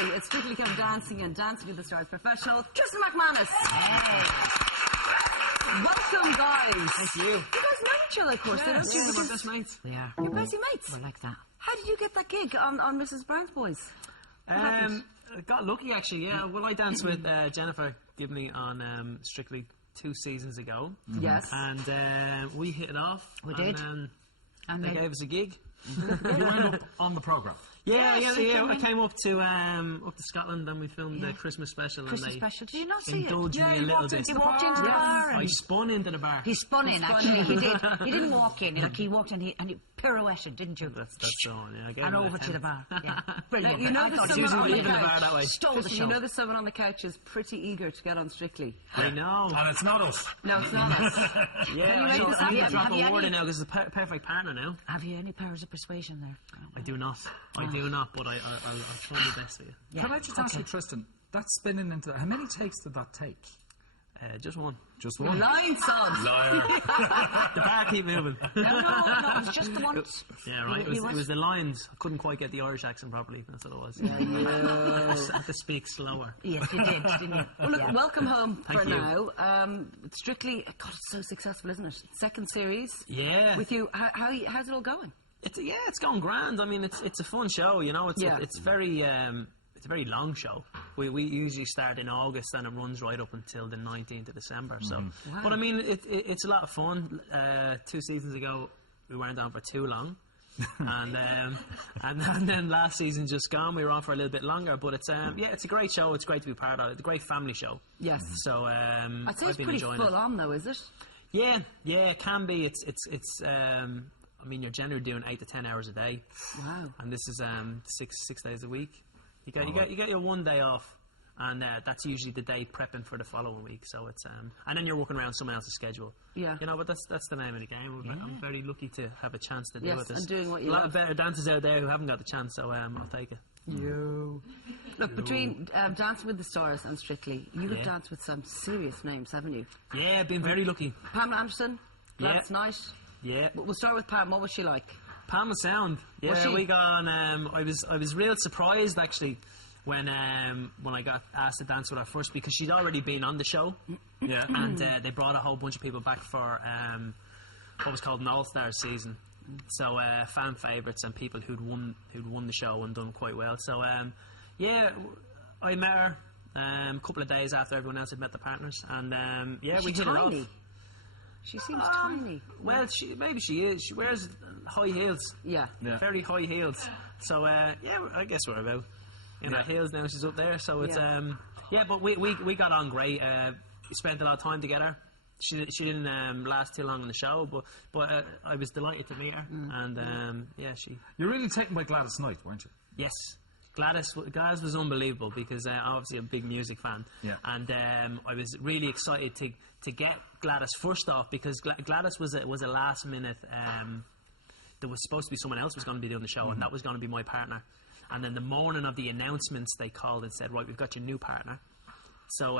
Hi, it's Strictly Come Dancing and Dancing with the Stars professional, Tristan McManus. Welcome, guys. Thank you. You guys know each other, of course. Yeah, don't you? we're best mates. They are. You're basically mates. We're like that. How did you get that gig on Mrs. Brown's Boys? I got lucky, actually, yeah. Well, I danced with Jennifer Gibney on Strictly 2 seasons ago. Yes. And we hit it off. We did. And they gave us a gig. You went up on the programme? Yeah. I came up to Scotland and we filmed the Christmas special. Christmas and special. Did you not see it? indulged me a little bit. He walked into the bar. I spun into the bar. He spun in, actually. He did. He didn't walk in. Like, he walked in and he pirouetted, didn't you? That's the one, yeah. I gave And him over a to the 10. bar. Yeah. Brilliant. You know I there's thought someone Susan on was the leaving the bar couch. that way. Stole the Tristan, show. you know there's someone on the couch who's pretty eager to get on Strictly. I know. And it's not us. No, it's not us. Yeah, make this I need to happen? drop Have a you word any- in now because it's a perfect partner now. Have you any powers of persuasion there? I do not. I do not, but I'll try my best for you. Yeah. Can I just ask you, Tristan, that spinning into... How many takes did that take? Just one. Just one? Lying sods. Liar. The bar keep moving. No, it was just the once. Yeah, right. It was the lines. I couldn't quite get the Irish accent properly. That's what it was. I had to speak slower. Yes, you did, didn't you? Well, look, welcome home Thank for you. now. Strictly, God, it's so successful, isn't it? Second series Yeah. with you. How's it all going? It's going grand. I mean, it's a fun show. You know, it's very it's a very long show. We usually start in August and it runs right up until the 19th of December. So, but I mean, it's a lot of fun. 2 seasons ago, we weren't on for too long. and then last season just gone, we were on for a little bit longer. But it's it's a great show. It's great to be part of it. It's a great family show. Yes. So I'd say I've it's been pretty enjoying full it. on, though, is it? Yeah, it can be. It's I mean, you're generally doing 8 to 10 hours a day. Wow. And this is 6 days a week. You get your 1 day off, and that's usually the day prepping for the following week. So it's and then you're working around someone else's schedule. Yeah. You know, but that's the name of the game. I'm very lucky to have a chance to do Yes, it. and doing what you a lot love. of better dancers out there who haven't got the chance, so I'll take it. Look, between Dancing with the Stars and Strictly, you have Yeah. danced with some serious names, haven't you? Yeah, I've been very lucky. Pamela Anderson, Yeah. last night. Yeah. We'll start with Pam. What was she like? Pam was sound. Yeah, Was she? we got on. I was real surprised actually when I got asked to dance with her first because she'd already been on the show. Yeah. And they brought a whole bunch of people back for what was called an All-Stars season. So fan favourites and people who'd won the show and done quite well. So yeah, I met her a couple of days after everyone else had met the partners, and yeah, Is we she hit it tiny? off. She seems tiny. Well, maybe she is. She wears high heels. Yeah. Very high heels. So yeah, I guess we're about in her heels now. She's up there, so it's yeah. But we got on great. We spent a lot of time together. She didn't last too long on the show, but I was delighted to meet her, and yeah, she. You're really taken by Gladys Knight, weren't you? Yes. Gladys was unbelievable because obviously I'm a big music fan, and I was really excited to get Gladys first off because Gladys was a last minute. There was supposed to be someone else was going to be doing the show, and that was going to be my partner. And then the morning of the announcements, they called and said, "Right, we've got your new partner." So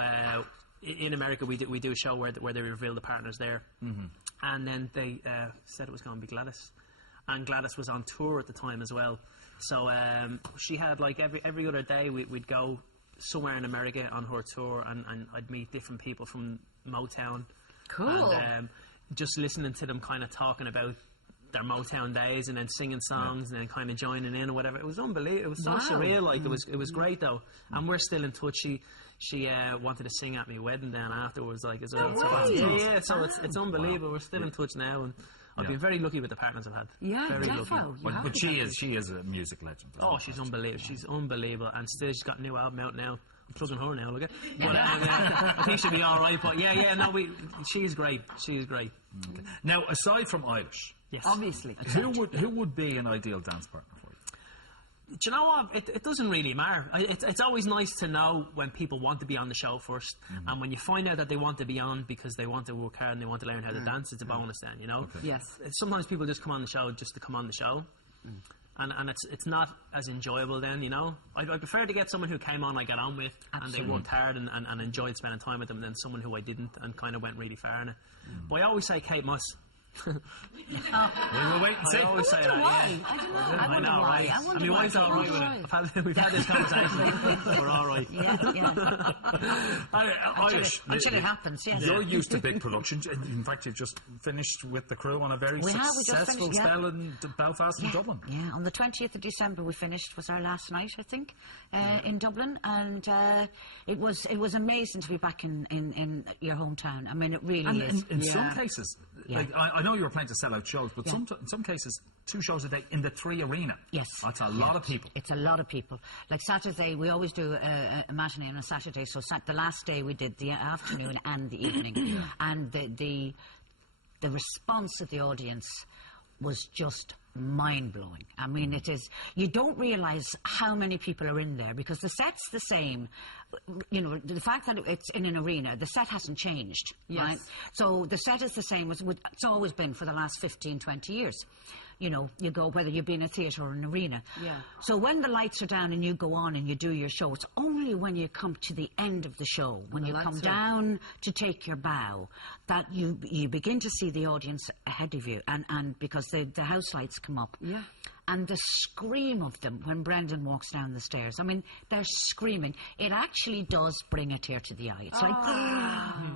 in America, we do a show where they reveal the partners there, and then they said it was going to be Gladys, and Gladys was on tour at the time as well. So she had like every other day we'd go somewhere in America on her tour, and I'd meet different people from Motown. Cool. And just listening to them kind of talking about their Motown days and then singing songs and then kind of joining in or whatever. It was unbelievable. It was so surreal. Like it was great though. And we're still in touch. She wanted to sing at my wedding then afterwards, like as well. Yeah. So it's unbelievable. We're still in touch now, and I've been very lucky with the partners I've had. Yeah, very defo. lucky. But she is a music legend. Oh, she's unbelievable. She's unbelievable, and still she's got a new album out now. I'm plugging her now, look at. But I think she'll be all right. But yeah, no, she's great. She's great. Okay. Now, aside from Irish, Yes, Obviously. who would be an ideal dance partner for you? Do you know what? It doesn't really matter. It's always nice to know when people want to be on the show first, and when you find out that they want to be on because they want to work hard and they want to learn how to dance, it's a bonus then, you know? Okay. Yes. Sometimes people just come on the show just to come on the show, and it's not as enjoyable then, you know? I prefer to get someone who came on I got on with, and they worked hard and enjoyed spending time with them, than someone who I didn't and kind of went really far in it. But I always say Kate Moss. We will wait and see. I always say that. Why? Yeah. I don't know. I wonder know, why. right? I wonder mean, why. why is that all right with it? We've had this conversation. We're all right. Yeah. Irish. Until it happens, yes. You're used to big productions. In fact, you've just finished with the crew on a very We just successful finished, spell in Belfast and Dublin. Yeah, on the 20th of December we finished, was our last night, I think, in Dublin, and it was amazing to be back in your hometown. I mean, it really is. In some cases, like I know you were planning to sell out shows, but in some cases, 2 shows a day in the 3 arena. Yes. That's a lot of people. It's a lot of people. Like Saturday, we always do a matinee on a Saturday, so the last day we did the afternoon and the evening, and the response of the audience was just mind-blowing. I mean, it is, you don't realise how many people are in there, because the set's the same. You know, the fact that it's in an arena, the set hasn't changed, right? So the set is the same as it's always been for the last 15, 20 years. You know, you go, whether you be in a theatre or an arena. Yeah. So when the lights are down and you go on and you do your show, it's only when you come to the end of the show, when you come down to take your bow, that you begin to see the audience ahead of you, and because the house lights come up. Yeah. And the scream of them when Brendan walks down the stairs. I mean, they're screaming. It actually does bring a tear to the eye. It's like,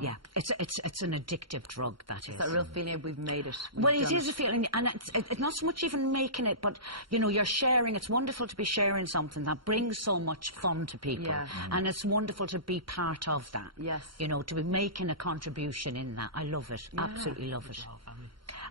yeah, it's an addictive drug, that is. It's that real feeling we've made it. Well, it is a feeling, and it's not so much even making it, but, you know, you're sharing. It's wonderful to be sharing something that brings so much fun to people. Yeah. And it's wonderful to be part of that. Yes. You know, to be making a contribution in that. I love it. Yeah. Absolutely love it.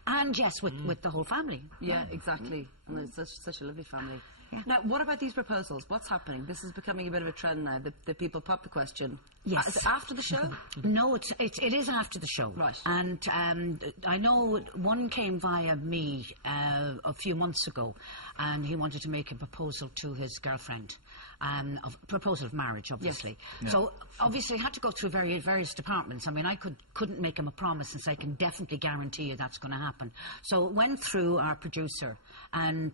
And yes, with the whole family. Yeah, exactly. And it's such a lovely family. Yeah. Now, what about these proposals? What's happening? This is becoming a bit of a trend now. The people pop the question. Yes. Is it after the show? No, it is after the show. Right. And I know one came via me a few months ago, and he wanted to make a proposal to his girlfriend. A proposal of marriage, obviously. Yes. Yeah. So, obviously, I had to go through various departments. I mean, I couldn't make him a promise and say, I can definitely guarantee you that's going to happen. So it went through our producer, and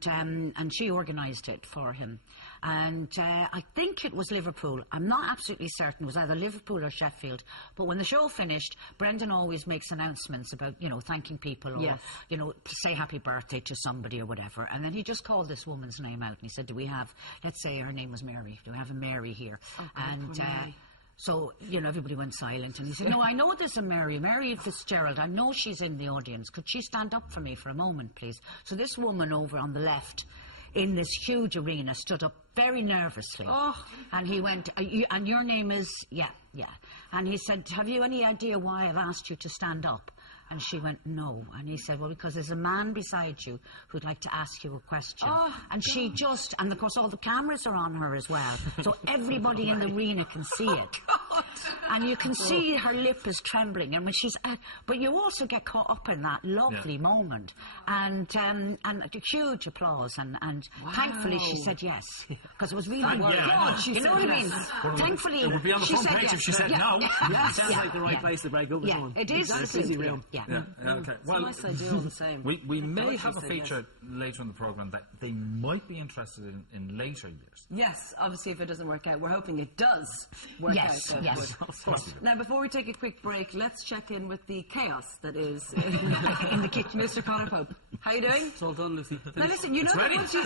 she organised it for him. And I think it was Liverpool. I'm not absolutely certain. It was either Liverpool or Sheffield. But when the show finished, Brendan always makes announcements about, you know, thanking people or, you know, say happy birthday to somebody or whatever. And then he just called this woman's name out and he said, do we have, let's say her name was Mary, do we have a Mary here? Oh, and so, you know, everybody went silent, and he said, no, I know there's a Mary Fitzgerald. I know she's in the audience. Could she stand up for me for a moment, please? So this woman over on the left in this huge arena stood up very nervously. Oh. And he went, and your name is, yeah. And he said, have you any idea why I've asked you to stand up? And she went, no. And he said, well, because there's a man beside you who'd like to ask you a question. Oh, and she just, and of course all the cameras are on her as well, so everybody in the arena can see it. God. And you can see her lip is trembling, and when she's, but you also get caught up in that lovely moment. And huge applause, and thankfully she said yes, because it was really worrying. You know what I mean? Thankfully, it would be on the front page if she said no. It sounds like the right place to break up with someone. It is. It's a busy room. Yeah. Okay. Well, nice idea all the same. We may have a feature later in the programme that they might be interested in later years. Yes, obviously if it doesn't work out, we're hoping it does work out. Yes. Now, before we take a quick break, let's check in with the chaos that is in the kitchen. Mr. Connor Pope, how are you doing? It's all done, Lucy. Now listen, you know that once you